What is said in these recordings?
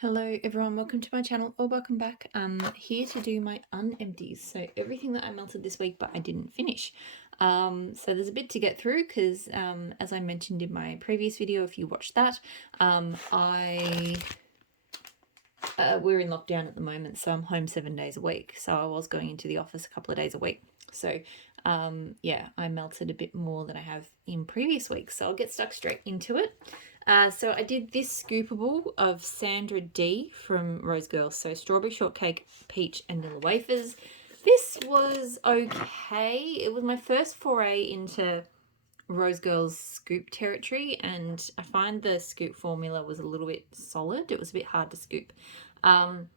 Hello everyone, welcome to my channel or welcome back. I'm here to do my unempties. So everything that I melted this week but I didn't finish. So there's a bit to get through because as I mentioned in my previous video, if you watched that, we're in lockdown at the moment, so I'm home 7 days a week. So I was going into the office a couple of days a week. So yeah, I melted a bit more than I have in previous weeks. So I'll get stuck straight into it. So I did this scoopable of Sandra D from Rose Girl. So strawberry shortcake, peach, and vanilla wafers. This was okay. It was my first foray into Rose Girl's scoop territory, and I find the scoop formula was a little bit solid. It was a bit hard to scoop. I'm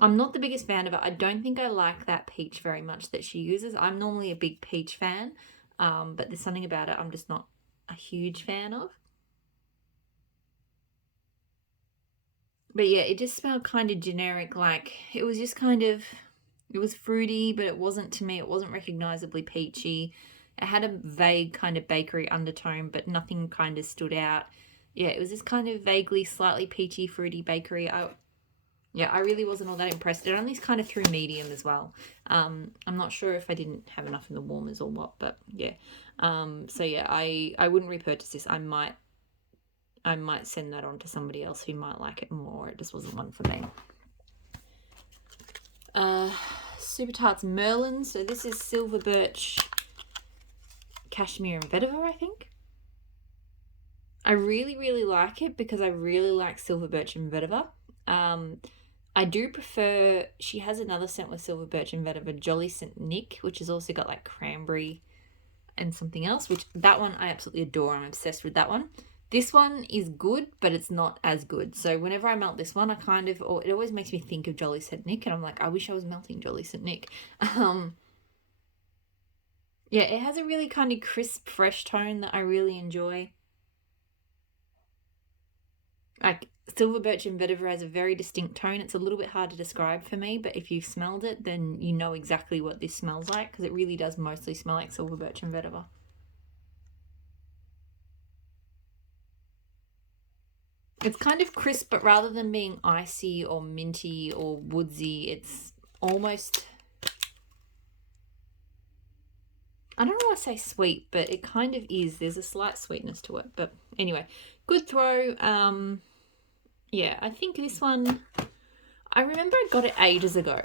not the biggest fan of it. I don't think I like that peach very much that she uses. I'm normally a big peach fan, but there's something about it I'm just not a huge fan of. But yeah, it just smelled kind of generic. Like it was just kind of, it was fruity, but it wasn't, to me, it wasn't recognizably peachy. It had a vague kind of bakery undertone, but nothing kind of stood out. Yeah, it was this kind of vaguely slightly peachy, fruity bakery. I really wasn't all that impressed. It only kind of threw medium as well. I'm not sure if I didn't have enough in the warmers or what, but yeah. So yeah, I wouldn't repurchase this. I might send that on to somebody else who might like it more. It just wasn't one for me. Super Tarts Merlin. So this is Silver Birch, Cashmere and Vetiver, I think. I really, really like it because I really like Silver Birch and Vetiver. I do prefer, she has another scent with Silver Birch and Vetiver, Jolly St. Nick, which has also got like cranberry and something else, which that one I absolutely adore. I'm obsessed with that one. This one is good, but it's not as good. So whenever I melt this one, I kind of, or it always makes me think of Jolly St. Nick, and I'm like, I wish I was melting Jolly St. Nick. Yeah, it has a really kind of crisp, fresh tone that I really enjoy. Like Silver Birch and Vetiver has a very distinct tone. It's a little bit hard to describe for me, but if you've smelled it, then you know exactly what this smells like, because it really does mostly smell like Silver Birch and Vetiver. It's kind of crisp, but rather than being icy or minty or woodsy, it's almost, I don't want to say sweet, but it kind of is. There's a slight sweetness to it. But anyway, good throw. Yeah, I think this one, I remember I got it ages ago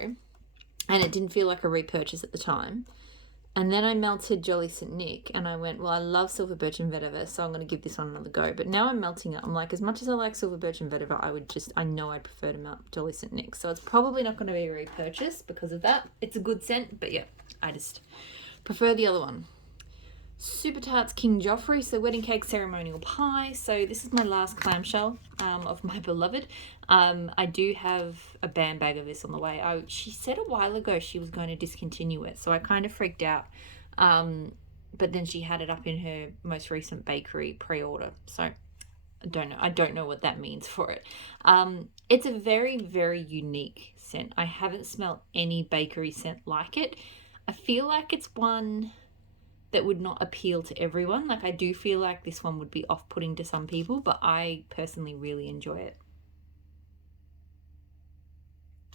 and it didn't feel like a repurchase at the time. And then I melted Jolly St. Nick and I went, well, I love Silver Birch and Vetiver, so I'm going to give this one another go. But now I'm melting it. I'm like, as much as I like Silver Birch and Vetiver, I know I'd prefer to melt Jolly St. Nick. So it's probably not going to be a repurchase because of that. It's a good scent, but yeah, I just prefer the other one. Super Tarts King Joffrey, so wedding cake ceremonial pie. So this is my last clamshell of my beloved. I do have a band bag of this on the way. She said a while ago she was going to discontinue it, so I kind of freaked out. But then she had it up in her most recent bakery pre-order, so I don't know what that means for it. It's a very, very unique scent. I haven't smelled any bakery scent like it. I feel like it's one that would not appeal to everyone. Like I do feel like this one would be off-putting to some people, but I personally really enjoy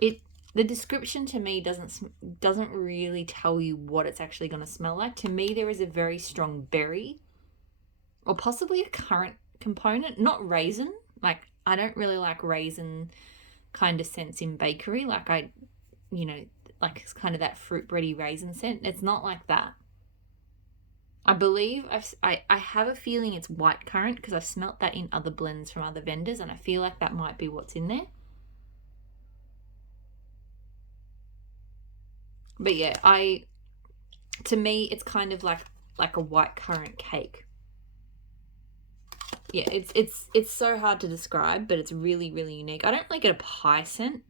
it. The description to me doesn't really tell you what it's actually going to smell like. To me, there is a very strong berry or possibly a currant component, not raisin. Like I don't really like raisin kind of scents in bakery. Like like it's kind of that fruit bready raisin scent. It's not like that. I believe I have a feeling it's white currant because I've smelt that in other blends from other vendors, and I feel like that might be what's in there. But yeah, to me it's kind of like a white currant cake. Yeah, it's so hard to describe, but it's really, really unique. I don't really get a pie scent.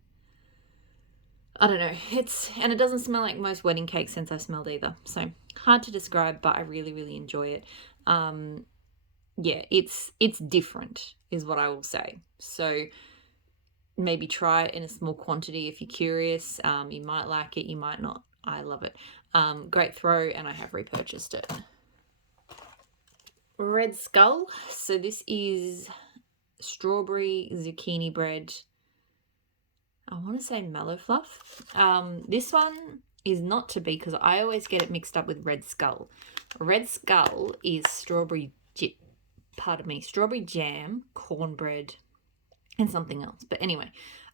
I don't know. And it doesn't smell like most wedding cake scents I've smelled either. So hard to describe, but I really, really enjoy it. Yeah, it's different is what I will say. So maybe try it in a small quantity if you're curious. You might like it, you might not. I love it. Great throw, and I have repurchased it. Red Skull. So this is strawberry zucchini bread. I want to say mellow fluff. This one is not to be because I always get it mixed up with Red Skull. Red Skull is strawberry jam, cornbread, and something else. But anyway,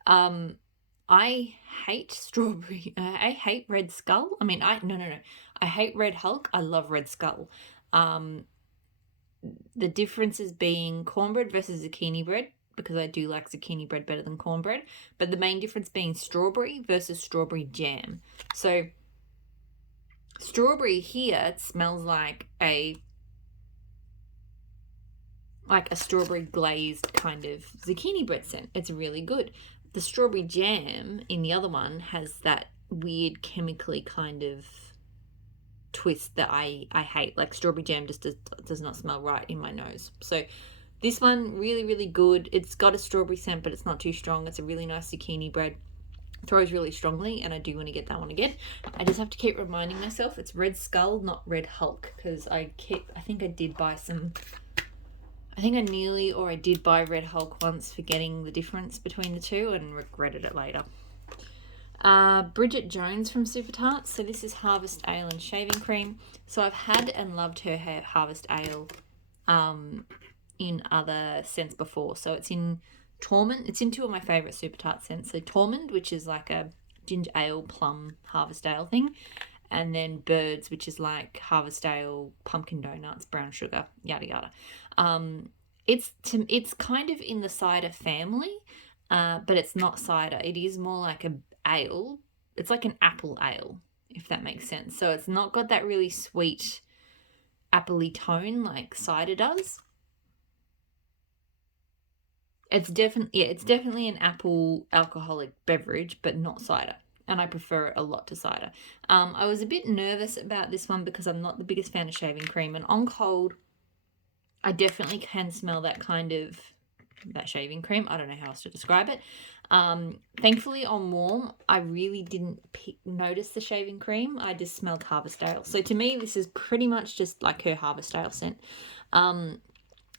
I hate strawberry. I hate Red Skull. I mean, no. I hate Red Hulk. I love Red Skull. The differences being cornbread versus zucchini bread, because I do like zucchini bread better than cornbread. But the main difference being strawberry versus strawberry jam. So strawberry here, it smells like a strawberry glazed kind of zucchini bread scent. It's really good. The strawberry jam in the other one has that weird chemically kind of twist that I hate. Like strawberry jam just does not smell right in my nose. So this one, really, really good. It's got a strawberry scent, but it's not too strong. It's a really nice zucchini bread. Throws really strongly, and I do want to get that one again. I just have to keep reminding myself it's Red Skull, not Red Hulk, because I think I did buy some... I think I did buy Red Hulk once, forgetting the difference between the two and regretted it later. Bridget Jones from Super Tarts. So this is Harvest Ale and Shaving Cream. So I've had and loved her Harvest Ale in other scents before. So it's in Tormund. It's in two of my favourite Super Tart scents. So Tormund, which is like a ginger ale, plum, Harvest Ale thing. And then Birds, which is like Harvest Ale, pumpkin donuts, brown sugar, yada yada. It's kind of in the cider family, but it's not cider. It is more like a ale. It's like an apple ale, if that makes sense. So it's not got that really sweet appley tone like cider does. It's definitely an apple alcoholic beverage, but not cider. And I prefer it a lot to cider. I was a bit nervous about this one because I'm not the biggest fan of shaving cream. And on cold, I definitely can smell that shaving cream. I don't know how else to describe it. Thankfully, on warm, I really didn't notice the shaving cream. I just smelled Harvest Ale. So to me, this is pretty much just like her Harvest Ale scent.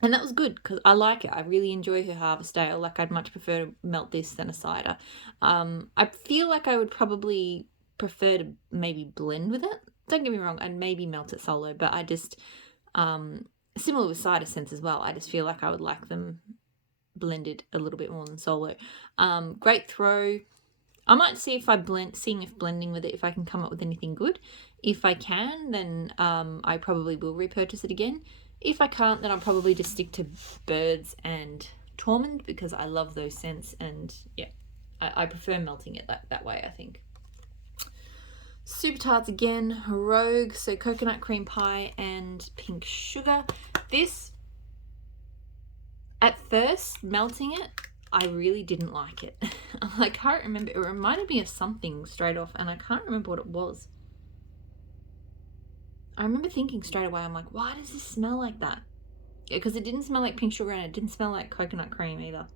And that was good because I like it. I really enjoy her Harvest Ale. Like, I'd much prefer to melt this than a cider. I feel like I would probably prefer to maybe blend with it. Don't get me wrong, I'd maybe melt it solo, but I just, similar with cider scents as well, I just feel like I would like them blended a little bit more than solo. Great throw. I might see if blending with it, if I can come up with anything good. If I can, then I probably will repurchase it again. If I can't, then I'll probably just stick to Birds and Tormund because I love those scents, and yeah, I prefer melting it that way, I think. Super Tarts again, Rogue, so coconut cream pie and pink sugar. This, at first, melting it, I really didn't like it. I can't remember. It reminded me of something straight off, and I can't remember what it was. I remember thinking straight away, I'm like, why does this smell like that? Because it didn't smell like pink sugar and it didn't smell like coconut cream either.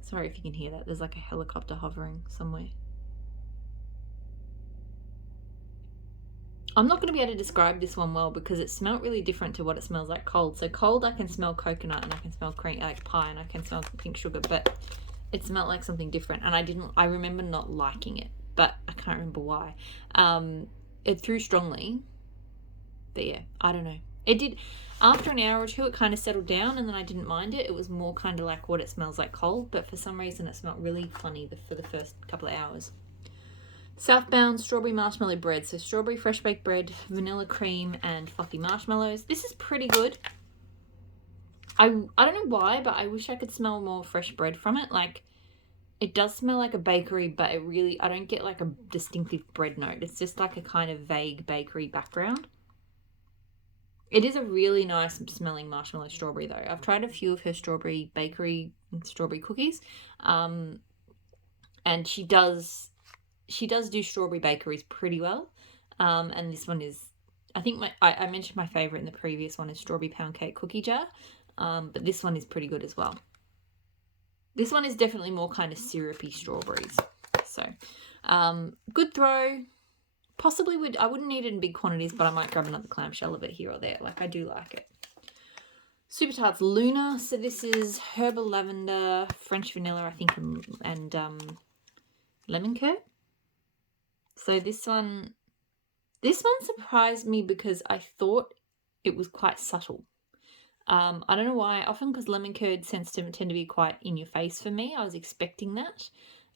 Sorry if you can hear that. There's like a helicopter hovering somewhere. I'm not going to be able to describe this one well because it smelled really different to what it smells like cold. So cold, I can smell coconut and I can smell cream, like pie, and I can smell pink sugar, but it smelled like something different. And I remember not liking it, but I can't remember why. It threw strongly, but yeah, I don't know. It did, after an hour or two, it kind of settled down and then I didn't mind it. It was more kind of like what it smells like cold, but for some reason it smelled really funny for the first couple of hours. Southbound strawberry marshmallow bread. So strawberry fresh baked bread, vanilla cream, and fluffy marshmallows. This is pretty good. I don't know why, but I wish I could smell more fresh bread from it. Like, it does smell like a bakery, but I don't get like a distinctive bread note. It's just like a kind of vague bakery background. It is a really nice smelling marshmallow strawberry though. I've tried a few of her strawberry bakery strawberry cookies. And she does do strawberry bakeries pretty well. And this one is, I think I mentioned my favorite in the previous one is strawberry pound cake cookie jar. But this one is pretty good as well. This one is definitely more kind of syrupy strawberries. So, good throw. Possibly I wouldn't need it in big quantities, but I might grab another clamshell of it here or there. Like, I do like it. Super Tarts Luna. So this is herbal lavender, French vanilla, I think, and lemon curd. So this one surprised me because I thought it was quite subtle. I don't know why. Often because lemon curd scents tend to be quite in your face for me. I was expecting that,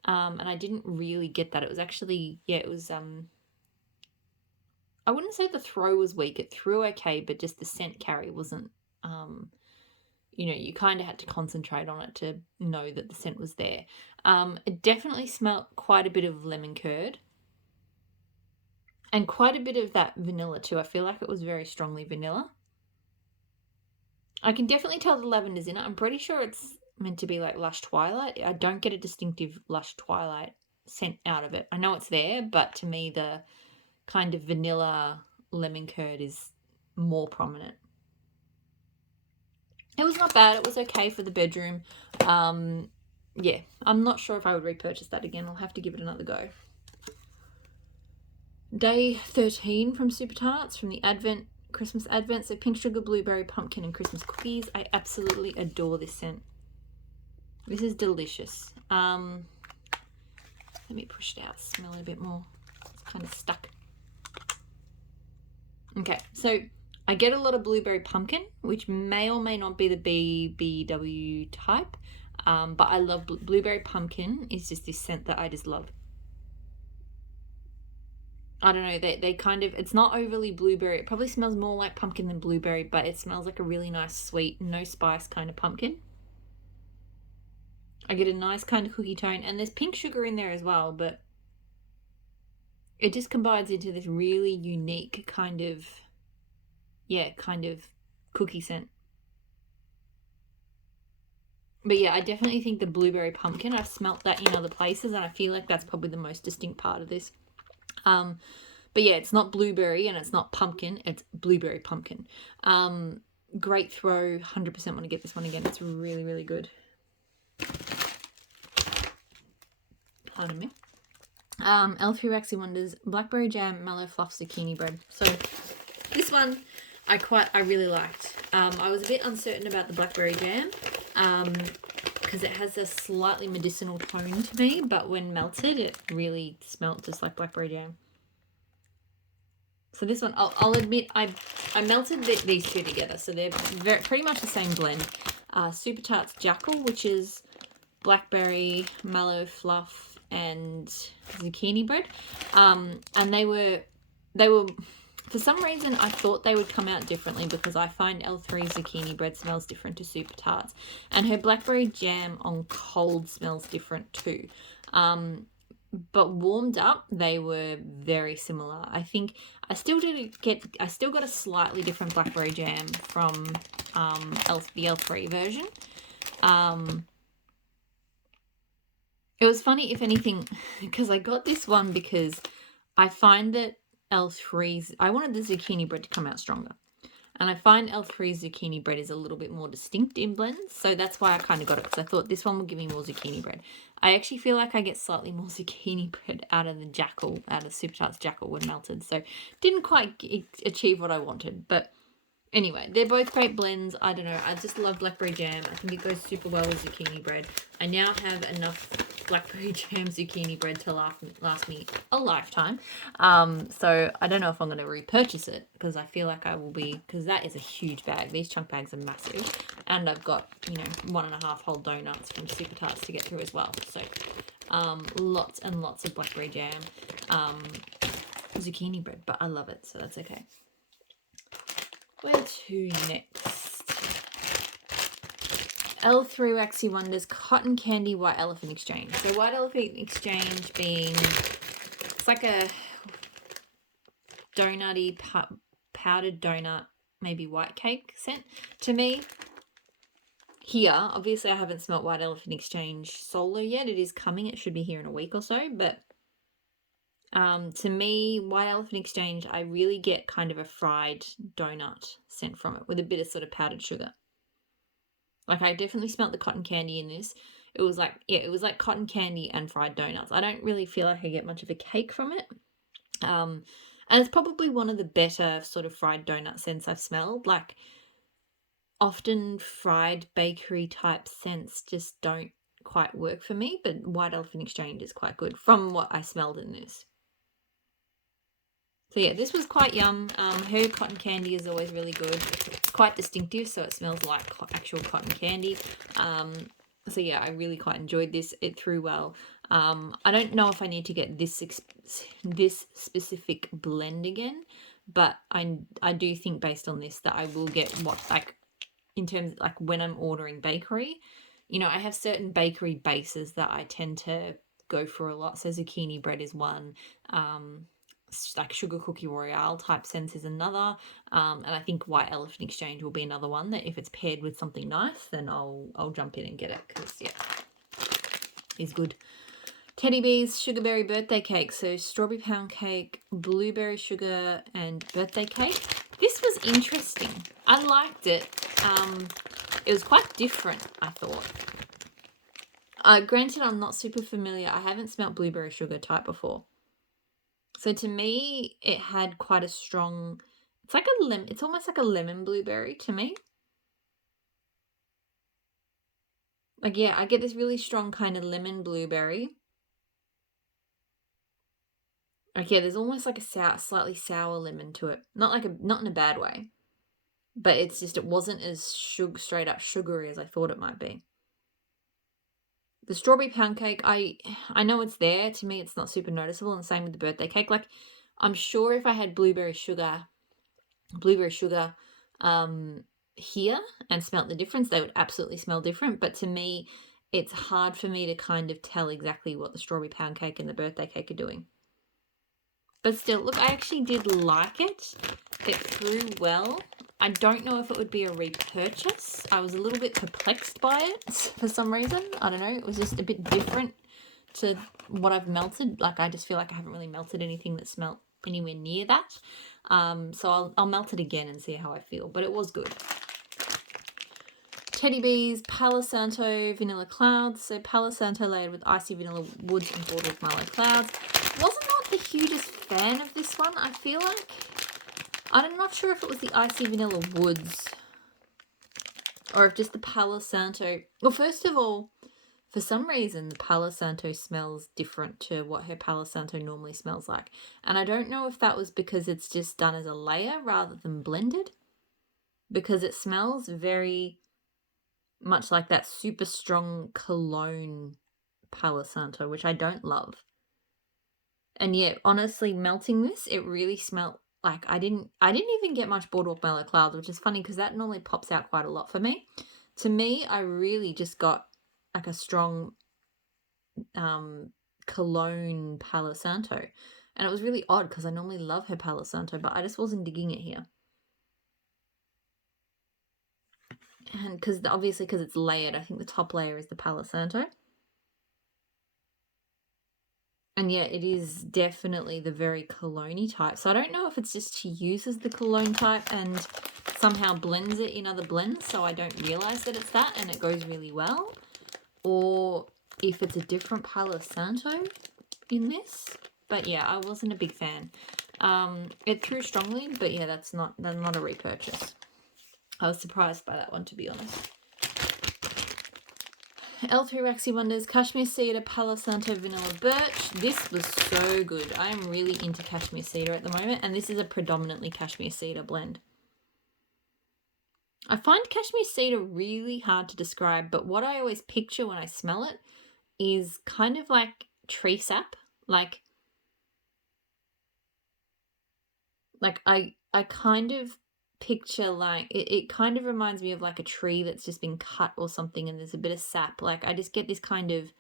and I didn't really get that. It was actually, yeah, it was. I wouldn't say the throw was weak. It threw okay, but just the scent carry wasn't. You kind of had to concentrate on it to know that the scent was there. It definitely smelled quite a bit of lemon curd. And quite a bit of that vanilla too. I feel like it was very strongly vanilla. I can definitely tell the lavender's in it. I'm pretty sure it's meant to be like Lush Twilight. I don't get a distinctive Lush Twilight scent out of it. I know it's there, but to me the kind of vanilla lemon curd is more prominent. It was not bad. It was okay for the bedroom. Yeah, I'm not sure if I would repurchase that again. I'll have to give it another go. Day 13 from Super Tarts, from the Christmas Advent. So pink sugar, blueberry, pumpkin, and Christmas cookies. I absolutely adore this scent. This is delicious. Let me push it out, smell it a bit more. It's kind of stuck. Okay, so I get a lot of blueberry pumpkin, which may or may not be the BBW type, but I love blueberry pumpkin. Is just this scent that I just love. I don't know, they kind of, it's not overly blueberry. It probably smells more like pumpkin than blueberry, but it smells like a really nice, sweet, no spice kind of pumpkin. I get a nice kind of cookie tone, and there's pink sugar in there as well, but it just combines into this really unique kind of cookie scent. But yeah, I definitely think the blueberry pumpkin, I've smelt that in other places, and I feel like that's probably the most distinct part of this. But yeah, it's not blueberry and it's not pumpkin, it's blueberry pumpkin. Great throw, 100% want to get this one again. It's really, really good. Pardon me. L3 Waxy Wonders, blackberry jam, mallow fluff, zucchini bread. So this one I really liked. I was a bit uncertain about the blackberry jam because it has a slightly medicinal tone to me, but when melted it really smelt just like blackberry jam. So this one, I'll admit, I melted these two together, so they're pretty much the same blend. Super Tarts Jackal, which is blackberry, mallow fluff, and zucchini bread. And they were, for some reason, I thought they would come out differently because I find L3 zucchini bread smells different to Super Tarts. And her blackberry jam on cold smells different too. But warmed up, they were very similar. I think I still got a slightly different blackberry jam from the L3 version. It was funny, if anything, because I got this one because I find that L3's, I wanted the zucchini bread to come out stronger. And I find L3's zucchini bread is a little bit more distinct in blends. So that's why I kind of got it, because I thought this one will give me more zucchini bread. I actually feel like I get slightly more zucchini bread out of Super Tarts Jackal when melted. So didn't quite achieve what I wanted. But anyway, they're both great blends. I don't know. I just love blackberry jam. I think it goes super well with zucchini bread. I now have enough blackberry jam zucchini bread to last me a lifetime. So I don't know if I'm going to repurchase it, because I feel like I will be, because that is a huge bag. These chunk bags are massive. And I've got, 1.5 whole donuts from Super Tarts to get through as well. So lots and lots of blackberry jam zucchini bread, but I love it, so that's okay. Where to next? L3 Waxy Wonders Cotton Candy White Elephant Exchange. So White Elephant Exchange being, it's like a donutty, powdered donut, maybe white cake scent to me. Here, obviously I haven't smelt White Elephant Exchange solo yet. It is coming. It should be here in a week or so, but to me, White Elephant Exchange, I really get kind of a fried donut scent from it with a bit of sort of powdered sugar. Like, I definitely smelt the cotton candy in this. It was like cotton candy and fried donuts. I don't really feel like I get much of a cake from it. And it's probably one of the better sort of fried donut scents I've smelled. Like, often fried bakery type scents just don't quite work for me, but White Elephant Exchange is quite good from what I smelled in this. So yeah, this was quite yum. Her cotton candy is always really good. It's quite distinctive, so it smells like actual cotton candy. So yeah, I really quite enjoyed this. It threw well. I don't know if I need to get this specific blend again, but I do think based on this that I will get what, like, in terms of, like, when I'm ordering bakery, you know, I have certain bakery bases that I tend to go for a lot. So zucchini bread is one. Like sugar cookie royale type scents is another, and I think White Elephant Exchange will be another one that if it's paired with something nice, then I'll jump in and get it, because yeah, it's good. Teddy Bees Sugarberry Birthday Cake. So strawberry pound cake, blueberry sugar, and birthday cake. This was interesting. I liked it. It was quite different, I thought. Granted, I'm not super familiar. I haven't smelt blueberry sugar type before. So to me, it had quite a strong, it's like a lemon, it's almost like a lemon blueberry to me. Like, yeah, I get this really strong kind of lemon blueberry. Like, yeah, there's almost like a slightly sour lemon to it. Not in a bad way. But it's just, it wasn't as straight up sugary as I thought it might be. The strawberry pound cake, I know it's there. To me, it's not super noticeable, and same with the birthday cake. Like, I'm sure if I had blueberry sugar here and smelt the difference, they would absolutely smell different. But to me, it's hard for me to kind of tell exactly what the strawberry pound cake and the birthday cake are doing. But still, look, I actually did like it. It threw well. I don't know if it would be a repurchase. I was a little bit perplexed by it for some reason. I don't know. It was just a bit different to what I've melted. Like, I just feel like I haven't really melted anything that smelt anywhere near that. So I'll melt it again and see how I feel. But it was good. Teddy Bees Palo Santo Vanilla Clouds. So Palo Santo layered with icy vanilla woods and bordered with mallow clouds. Wasn't not the hugest fan of this one, I feel like. I'm not sure if it was the icy vanilla woods or if just the Palo Santo. Well, first of all, for some reason, the Palo Santo smells different to what her Palo Santo normally smells like. And I don't know if that was because it's just done as a layer rather than blended, because it smells very much like that super strong cologne Palo Santo, which I don't love. And yet, honestly, melting this, it really smelled like I didn't even get much Boardwalk Mallow Clouds, which is funny because that normally pops out quite a lot for me. To me, I really just got like a strong cologne Palo Santo. And it was really odd because I normally love her Palo Santo, but I just wasn't digging it here. And obviously because it's layered, I think the top layer is the Palo Santo. And yeah, it is definitely the very cologne-y type. So I don't know if it's just she uses the cologne type and somehow blends it in other blends so I don't realise that it's that and it goes really well. Or if it's a different Palo Santo in this. But yeah, I wasn't a big fan. It threw strongly, but yeah, that's not a repurchase. I was surprised by that one, to be honest. L3 Waxy Wonders, Cashmere Cedar, Palo Santo, Vanilla Birch. This was so good. I am really into Cashmere Cedar at the moment, and this is a predominantly Cashmere Cedar blend. I find Cashmere Cedar really hard to describe, but what I always picture when I smell it is kind of like tree sap. Like I kind of picture like it kind of reminds me of like a tree that's just been cut or something and there's a bit of sap. Like I just get this kind of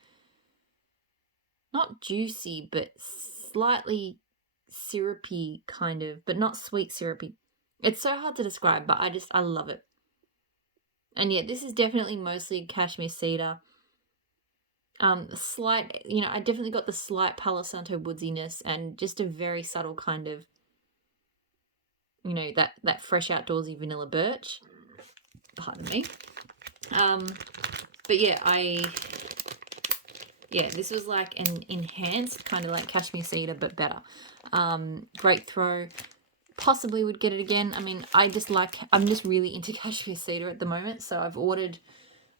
not juicy but slightly syrupy kind of, but not sweet syrupy. It's so hard to describe, but I love it. And yeah, this is definitely mostly Cashmere Cedar. Slight, you know, I definitely got the slight Palo Santo woodsiness and just a very subtle kind of, you know, that fresh outdoorsy vanilla birch. Pardon me. But yeah, this was like an enhanced kind of like Cashmere Cedar, but better. Great throw. possibly would get it again. I mean, I'm just really into Cashmere Cedar at the moment. So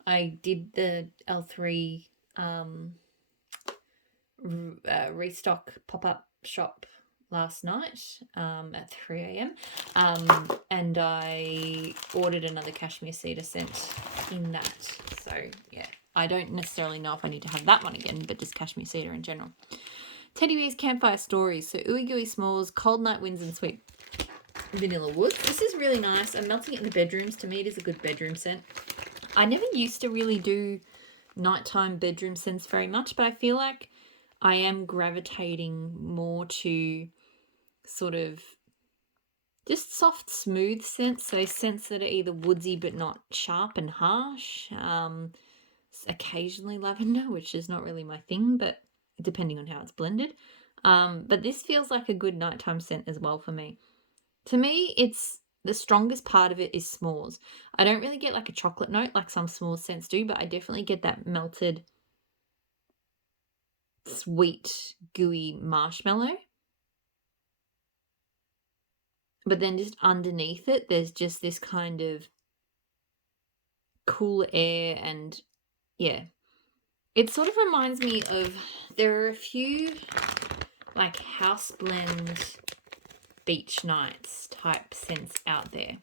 I did the L3 restock pop-up shop last night at 3 a.m. And I ordered another Cashmere Cedar scent in that. So yeah, I don't necessarily know if I need to have that one again, but just Cashmere Cedar in general. Teddy Bear's Campfire Stories. So Ooey Gooey S'mores, Cold Night Winds and Sweet Vanilla Woods. This is really nice. I'm melting it in the bedrooms. To me, it is a good bedroom scent. I never used to really do nighttime bedroom scents very much, but I feel like I am gravitating more to sort of just soft, smooth scents. So scents that are either woodsy but not sharp and harsh. Occasionally lavender, which is not really my thing, but depending on how it's blended. But this feels like a good nighttime scent as well for me. To me, it's the strongest part of it is s'mores. I don't really get like a chocolate note like some s'mores scents do, but I definitely get that melted, sweet, gooey marshmallow. But then just underneath it, there's just this kind of cool air and yeah. It sort of reminds me of, there are a few like house blend beach nights type scents out there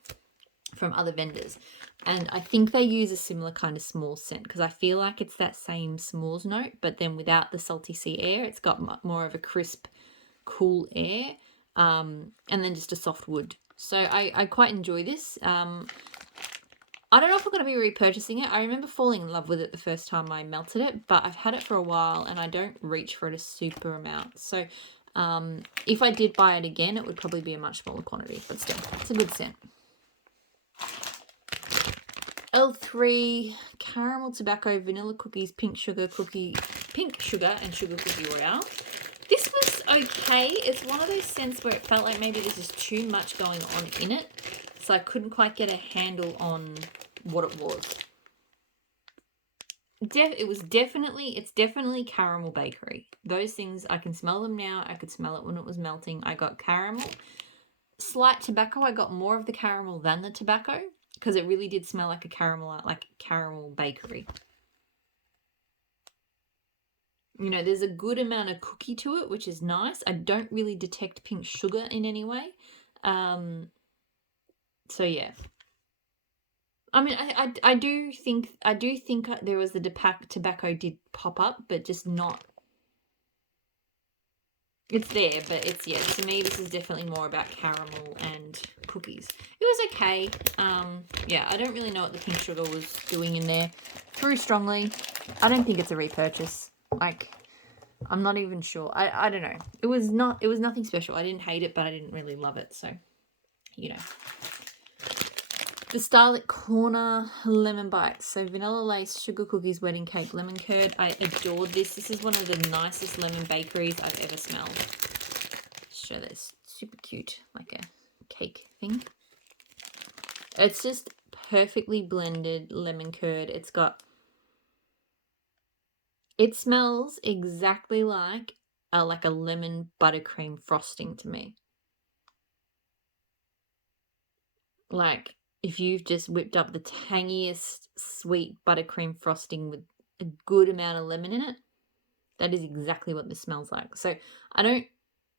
from other vendors. And I think they use a similar kind of s'mores scent because I feel like it's that same s'mores note, but then without the salty sea air, it's got more of a crisp, cool air, and then just a soft wood. So I quite enjoy this. I don't know if I'm going to be repurchasing it. I remember falling in love with it the first time I melted it, but I've had it for a while and I don't reach for it a super amount. So if I did buy it again, it would probably be a much smaller quantity, but still, it's a good scent. L3 Caramel Tobacco Vanilla Cookies Pink Sugar and Sugar Cookie Royale. This was okay. It's one of those scents where it felt like maybe there's just too much going on in it, so I couldn't quite get a handle on what it was. It's definitely caramel bakery. Those things, I can smell them now. I could smell it when it was melting. I got caramel. Slight tobacco. I got more of the caramel than the tobacco because it really did smell like a caramel bakery. You know, there's a good amount of cookie to it, which is nice. I don't really detect pink sugar in any way. So yeah. I mean, I do think there was the tobacco did pop up, but just not. It's there, but it's, yeah, to me, this is definitely more about caramel and cookies. It was okay. Yeah, I don't really know what the pink sugar was doing in there. Through strongly. I don't think it's a repurchase. Like, I'm not even sure. I don't know. It was nothing special. I didn't hate it, but I didn't really love it. So, you know. The Starlit Corner Lemon Bites. So vanilla lace, sugar cookies, wedding cake, lemon curd. I adored this. This is one of the nicest lemon bakeries I've ever smelled. Show this. Super cute, like a cake thing. It's just perfectly blended lemon curd. It smells exactly like a lemon buttercream frosting to me. Like, if you've just whipped up the tangiest sweet buttercream frosting with a good amount of lemon in it, that is exactly what this smells like. So I don't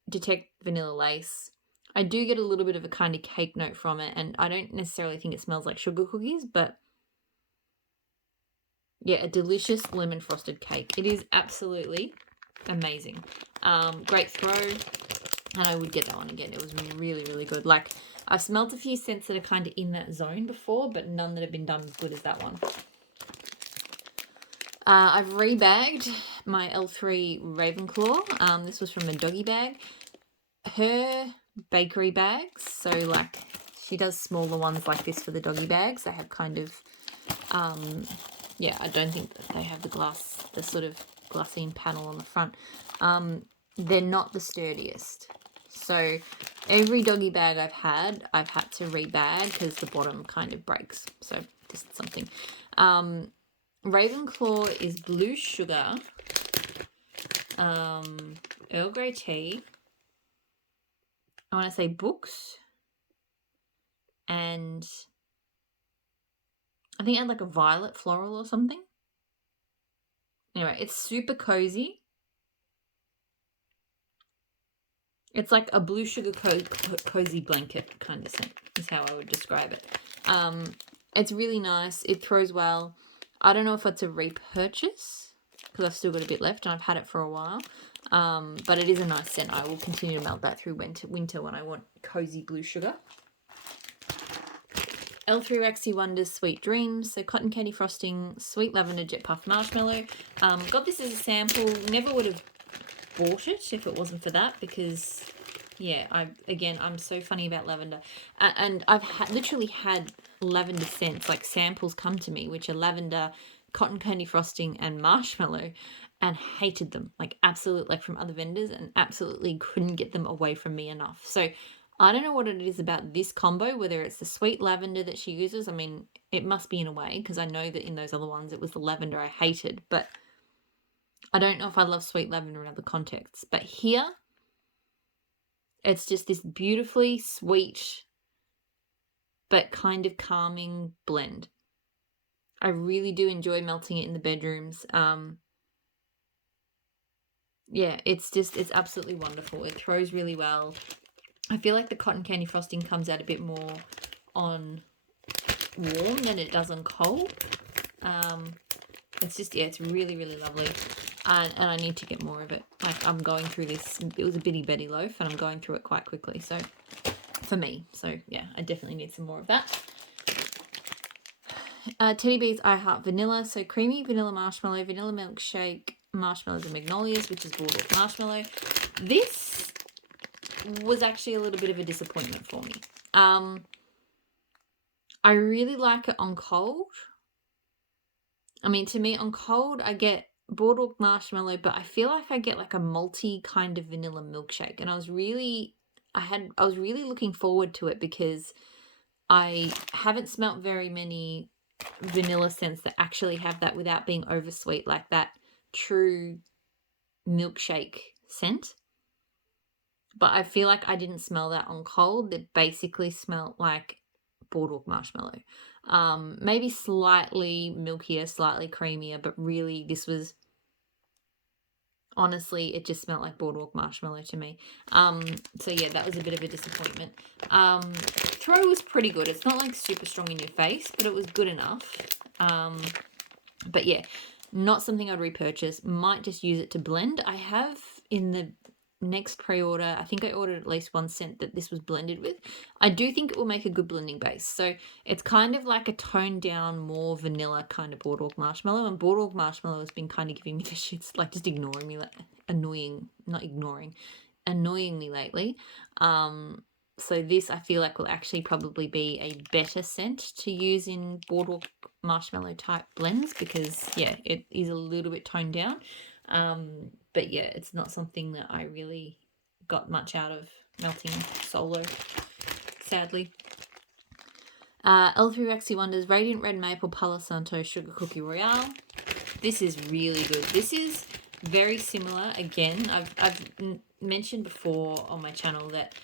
detect vanilla lace. I do get a little bit of a kind of cake note from it, and I don't necessarily think it smells like sugar cookies, but yeah, a delicious lemon frosted cake. It is absolutely amazing. Great throw, and I would get that one again. It was really, really good. Like, I've smelled a few scents that are kind of in that zone before, but none that have been done as good as that one. I've rebagged my L3 Ravenclaw. This was from a doggy bag. Her bakery bags, so like she does smaller ones like this for the doggy bags. They have kind of, yeah, I don't think that they have the sort of glassine panel on the front. They're not the sturdiest. So every doggy bag I've had to rebag because the bottom kind of breaks. So just something. Ravenclaw is blue sugar, Earl Grey tea. I want to say books, and I think it had like a violet floral or something. Anyway, it's super cozy. It's like a blue sugar cozy blanket kind of scent is how I would describe it. It's really nice. It throws well. I don't know if it's a repurchase because I've still got a bit left and I've had it for a while. But it is a nice scent. I will continue to melt that through winter when I want cozy blue sugar. L3 Waxy Wonders Sweet Dreams. So cotton candy frosting, sweet lavender jet puff marshmallow. Got this as a sample. Never would have bought it if it wasn't for that because, yeah, I'm so funny about lavender. And I've literally had lavender scents, like samples come to me, which are lavender, cotton candy frosting, and marshmallow, and hated them, like absolutely, like from other vendors, and absolutely couldn't get them away from me enough. So I don't know what it is about this combo, whether it's the sweet lavender that she uses. I mean, it must be in a way, because I know that in those other ones it was the lavender I hated, but I don't know if I love sweet lavender in other contexts. But here, it's just this beautifully sweet but kind of calming blend. I really do enjoy melting it in the bedrooms. Yeah, it's absolutely wonderful. It throws really well. I feel like the cotton candy frosting comes out a bit more on warm than it does on cold. It's just, yeah, it's really, really lovely. And I need to get more of it. Like, I'm going through this. It was a bitty Betty loaf, and I'm going through it quite quickly. So, for me. So, yeah, I definitely need some more of that. Teddy Bees I Heart Vanilla. So, creamy vanilla marshmallow, vanilla milkshake, marshmallows and magnolias, which is boardwalk marshmallow. This was actually a little bit of a disappointment for me. I really like it on cold. I mean, to me, on cold, I get boardwalk marshmallow, but I feel like I get like a malty kind of vanilla milkshake. And I was really looking forward to it because I haven't smelt very many vanilla scents that actually have that without being oversweet, like that true milkshake scent. But I feel like I didn't smell that on cold. It basically smelled like boardwalk marshmallow. Maybe slightly milkier, slightly creamier, but really this was, honestly, it just smelled like boardwalk marshmallow to me. So yeah, that was a bit of a disappointment. Throw was pretty good. It's not like super strong in your face, but it was good enough. But yeah, not something I'd repurchase. Might just use it to blend. I have in the next pre-order, I think I ordered at least one scent that this was blended with. I do think it will make a good blending base. So it's kind of like a toned down, more vanilla kind of boardwalk marshmallow, and boardwalk marshmallow has been kind of giving me the shits, like just ignoring me, like annoying me lately. So this I feel like will actually probably be a better scent to use in boardwalk marshmallow type blends because, yeah, it is a little bit toned down. But yeah, it's not something that I really got much out of melting solo, sadly. L3 Waxy Wonders Radiant Red Maple Palo Santo Sugar Cookie Royale. This is really good. This is very similar. Again, I've mentioned before on my channel that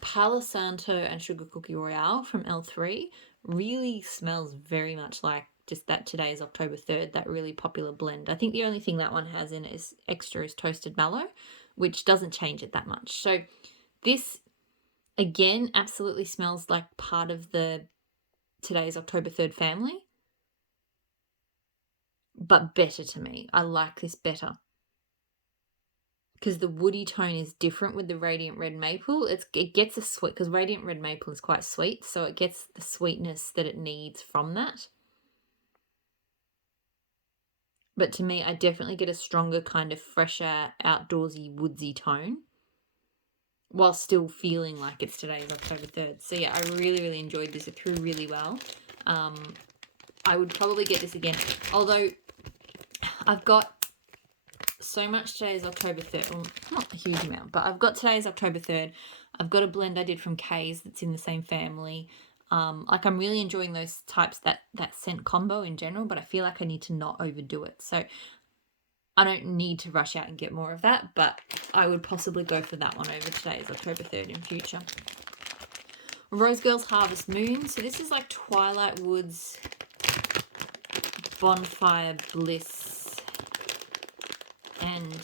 Palo Santo and Sugar Cookie Royale from L3 really smells very much like just that Today's October 3rd, that really popular blend. I think the only thing that one has in it is extra is toasted mallow, which doesn't change it that much. So this, again, absolutely smells like part of the Today's October 3rd family, but better to me. I like this better because the woody tone is different with the Radiant Red Maple. It gets a sweet, because Radiant Red Maple is quite sweet, so it gets the sweetness that it needs from that. But to me, I definitely get a stronger kind of fresher, outdoorsy, woodsy tone while still feeling like it's Today's October 3rd. So yeah, I really, really enjoyed this. It threw really well. I would probably get this again. Although I've got so much Today's October 3rd. Well, not a huge amount, but I've got Today's October 3rd. I've got a blend I did from K's that's in the same family. Like I'm really enjoying those types, that scent combo in general, but I feel like I need to not overdo it. So I don't need to rush out and get more of that, but I would possibly go for that one over Today's October 3rd in future. Rose Girl's Harvest Moon. So this is like Twilight Woods Bonfire Bliss and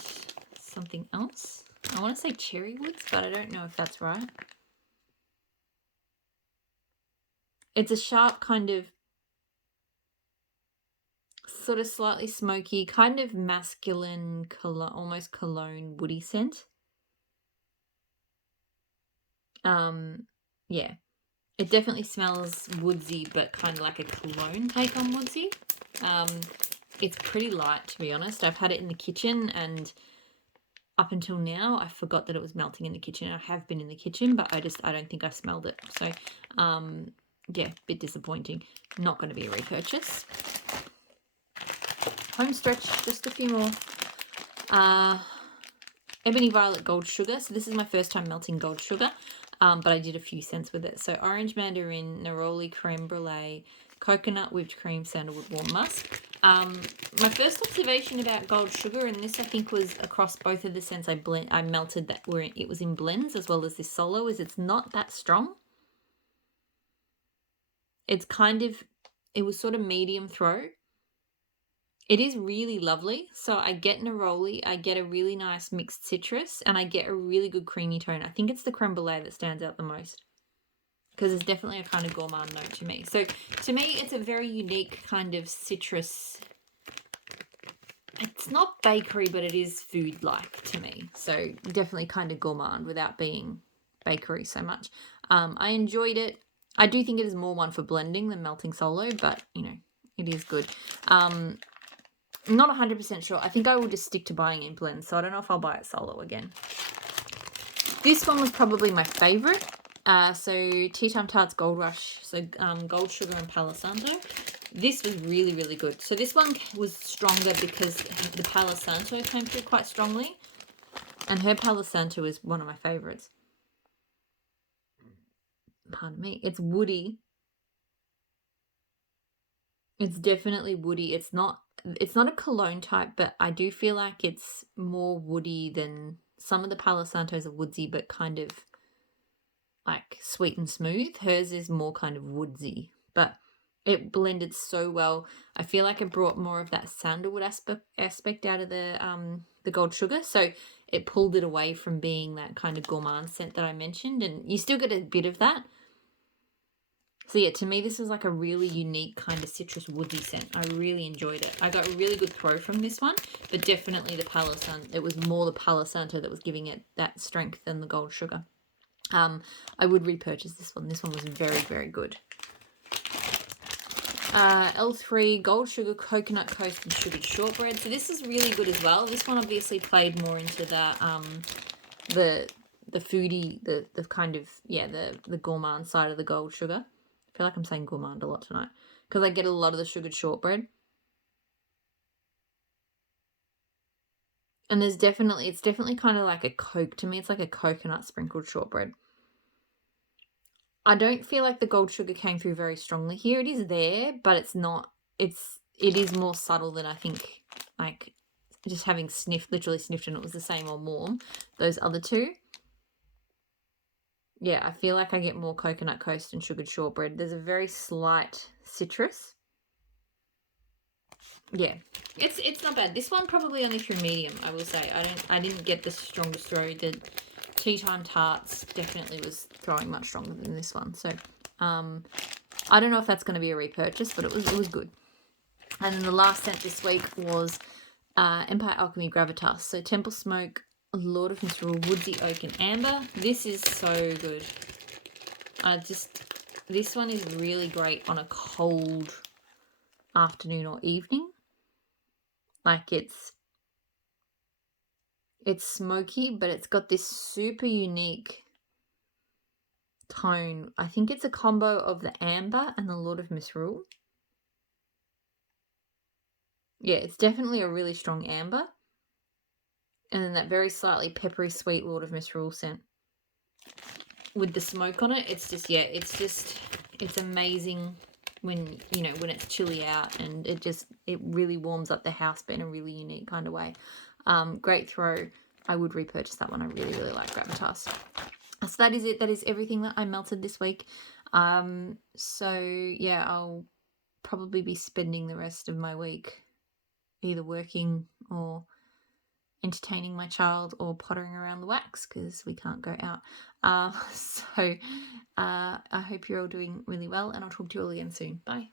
something else. I want to say Cherry Woods, but I don't know if that's right. It's a sharp kind of sort of slightly smoky, kind of masculine, almost cologne woody scent. Yeah. It definitely smells woodsy, but kind of like a cologne take on woodsy. It's pretty light, to be honest. I've had it in the kitchen, and up until now, I forgot that it was melting in the kitchen. I have been in the kitchen, but I don't think I smelled it. So, yeah, bit disappointing. Not going to be a repurchase. Home stretch, just a few more. Ebony Violet Gold Sugar. So this is my first time melting gold sugar, but I did a few scents with it. So orange mandarin, neroli creme brulee, coconut whipped cream, sandalwood warm musk. My first observation about gold sugar, and this I think was across both of the scents I melted that where it was in blends as well as this solo, is it's not that strong. It's kind of, it was sort of medium throat. It is really lovely. So I get neroli, I get a really nice mixed citrus, and I get a really good creamy tone. I think it's the creme brulee that stands out the most, because it's definitely a kind of gourmand note to me. So to me, it's a very unique kind of citrus. It's not bakery, but it is food-like to me. So definitely kind of gourmand without being bakery so much. I enjoyed it. I do think it is more one for blending than melting solo, but, you know, it is good. I'm not 100% sure. I think I will just stick to buying in blends, so I don't know if I'll buy it solo again. This one was probably my favourite. So Tea Time Tarts Gold Rush, so gold sugar and Palo Santo. This was really, really good. So this one was stronger because the Palo Santo came through quite strongly, and her Palo Santo is one of my favourites. Pardon me. It's woody. It's definitely woody. It's not a cologne type, but I do feel like it's more woody than some of the Palo Santos are woodsy, but kind of like sweet and smooth. Hers is more kind of woodsy, but it blended so well. I feel like it brought more of that sandalwood aspect out of the gold sugar, so it pulled it away from being that kind of gourmand scent that I mentioned, and you still get a bit of that. So yeah, to me, this was like a really unique kind of citrus woodsy scent. I really enjoyed it. I got a really good throw from this one, but definitely the Palo Santo. It was more the Palo Santo that was giving it that strength than the gold sugar. I would repurchase this one. This one was very, very good. L3 Gold Sugar Coconut Coast and Sugared Shortbread. So this is really good as well. This one obviously played more into the foodie, the kind of, yeah, the gourmand side of the gold sugar. I feel like I'm saying gourmand a lot tonight because I get a lot of the sugared shortbread. And it's definitely kind of like a Coke to me. It's like a coconut sprinkled shortbread. I don't feel like the gold sugar came through very strongly here. It is there, but it's not, it is more subtle than I think, like just having literally sniffed and it was the same or more. Those other two. Yeah, I feel like I get more Coconut Coast and Sugared Shortbread. There's a very slight citrus. Yeah, it's not bad. This one probably only through medium, I will say. I didn't get the strongest throw. The Tea Time Tarts definitely was throwing much stronger than this one. So, I don't know if that's going to be a repurchase, but it was good. And then the last scent this week was Empire Alchemy Gravitas. So Temple Smoke, Lord of Misrule, Woodsy Oak and Amber. This is so good. This one is really great on a cold afternoon or evening. Like it's smoky, but it's got this super unique tone. I think it's a combo of the Amber and the Lord of Misrule. Yeah, it's definitely a really strong amber. And then that very slightly peppery sweet Lord of Misrule scent. With the smoke on it, it's amazing when, you know, when it's chilly out, and it really warms up the house, but in a really unique kind of way. Great throw. I would repurchase that one. I really, really like Gravitas. So that is it. That is everything that I melted this week. So yeah, I'll probably be spending the rest of my week either working or entertaining my child or pottering around the wax because we can't go out. So I hope you're all doing really well, and I'll talk to you all again soon. Bye.